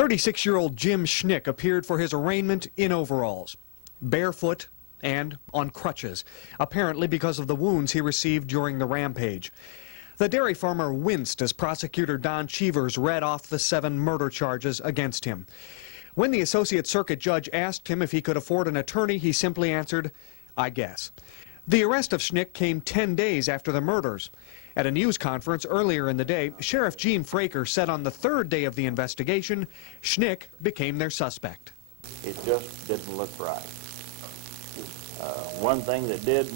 36-year-old Jim Schnick appeared for his arraignment in overalls, barefoot and on crutches, apparently because of the wounds he received during the rampage. The dairy farmer winced as prosecutor Don Cheevers read off the 7 murder charges against him. When the Associate Circuit Judge asked him if he could afford an attorney, he simply answered, "I guess." The arrest of Schnick came 10 days after the murders. At a news conference earlier in the day, Sheriff Gene Fraker said on the 3rd day of the investigation, Schnick became their suspect. It just didn't look right. One thing that did,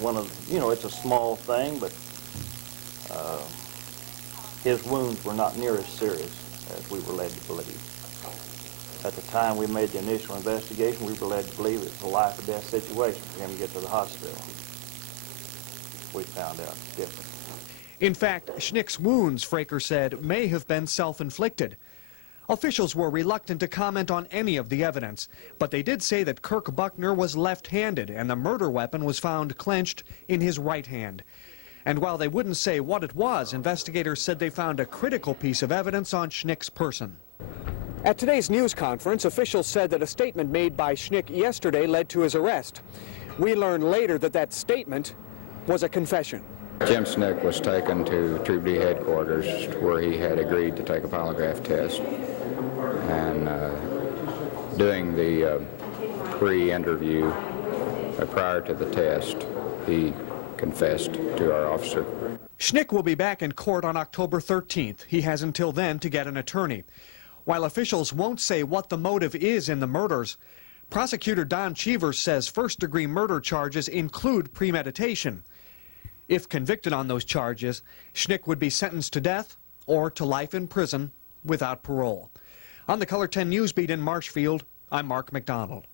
it's a small thing, but his wounds were not near as serious as we were led to believe. At the time we made the initial investigation, we were led to believe it was a life or death situation for him to get to the hospital. We found out different. In fact, Schnick's wounds, Fraker said, may have been self-inflicted. Officials were reluctant to comment on any of the evidence, but they did say that Kirk Buckner was left-handed and the murder weapon was found clenched in his right hand. And while they wouldn't say what it was, investigators said they found a critical piece of evidence on Schnick's person. At today's news conference, officials said that a statement made by Schnick yesterday led to his arrest. We learned later that that statement was a confession. Jim Schnick was taken to Troop D headquarters where he had agreed to take a polygraph test. And doing the pre-interview prior to the test, he confessed to our officer. Schnick will be back in court on October 13th. He has until then to get an attorney. While officials won't say what the motive is in the murders, prosecutor Don Cheevers says first-degree murder charges include premeditation. If convicted on those charges, Schnick would be sentenced to death or to life in prison without parole. On the Color 10 News Beat in Marshfield, I'm Mark McDonald.